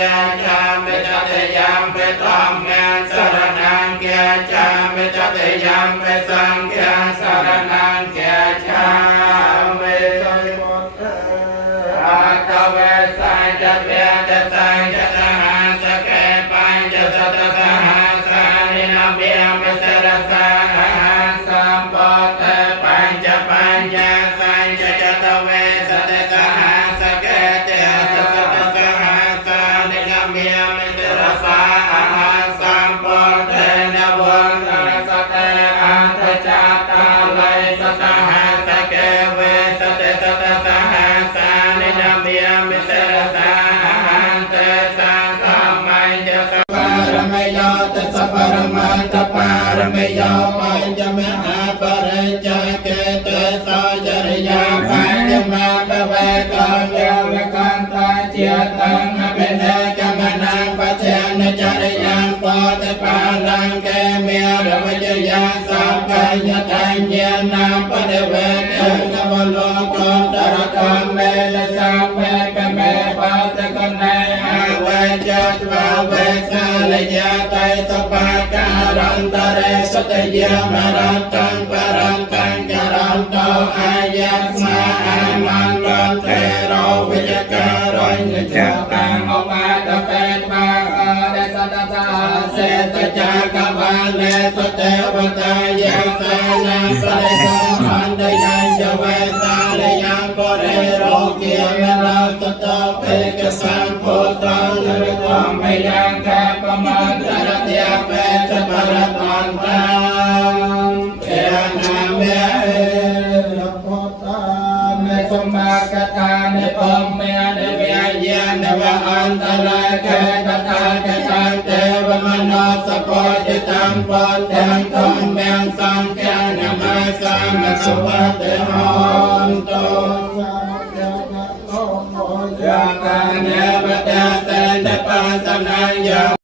จามเปจเตยามเปธรรมังสรณังแก่จามเปจเตยามเปสังฆังสรณังแก่จามเปโสมุตตะอาคาเวสังจัตเวจัตสังจัตหาสเกปัญจสัตสหัสานินาเบียมเสรสาหัสสัมปตะปัญจปัญญาสังจัตเวสัตสหัสเกเตสัตสหัสานินาเบียมเสรสาหัสสัมปตะนวังสัตอันตจัตตาลัยสัตหัสเกเวสัตสหัสานินาเบียมเสรสาหัสเตสังฆมัญญสปารมโยตัสสะปรมัตถปารมโยปัญจมหาปริจจเกเตสะจริยาปัญจมาปเวกาเยาวกันตาเจตังอภิเนกมนังปัจเจนจริยังปตปาลังเกเมรวจยังสัพพยตัญญานาปเดเวเตนวโลกุตรธรรมเมลสัพเพกเมปัสสกนัยอาเวจัตวาเวสาลยาไตสปาการันตเรสตยามรันตังปรันตังกรันโตอายัสมาอามันตันเทโรวิจการัญจักตังอมาตเปตมาเดสตตาเสตจักวาเลสเตวตายาสานังปริสัมพันธยังจเวสาลยังปเรโรเกียเมลาสตเปกสังโพตังนริตังไม่ยังแคปมัตตระเตียเปสปรตันตังเทนาเมลโพตังเมสมากตาเนปมเมเนเวียเยนเนวะอันตรายเกตตาเกตังเทวมโนสโพธิตังปะเทงตังเมงสังฆานามาสัมมสุวัตเตหอนโตยาการเนวะเตเตนเตปัสสนังยา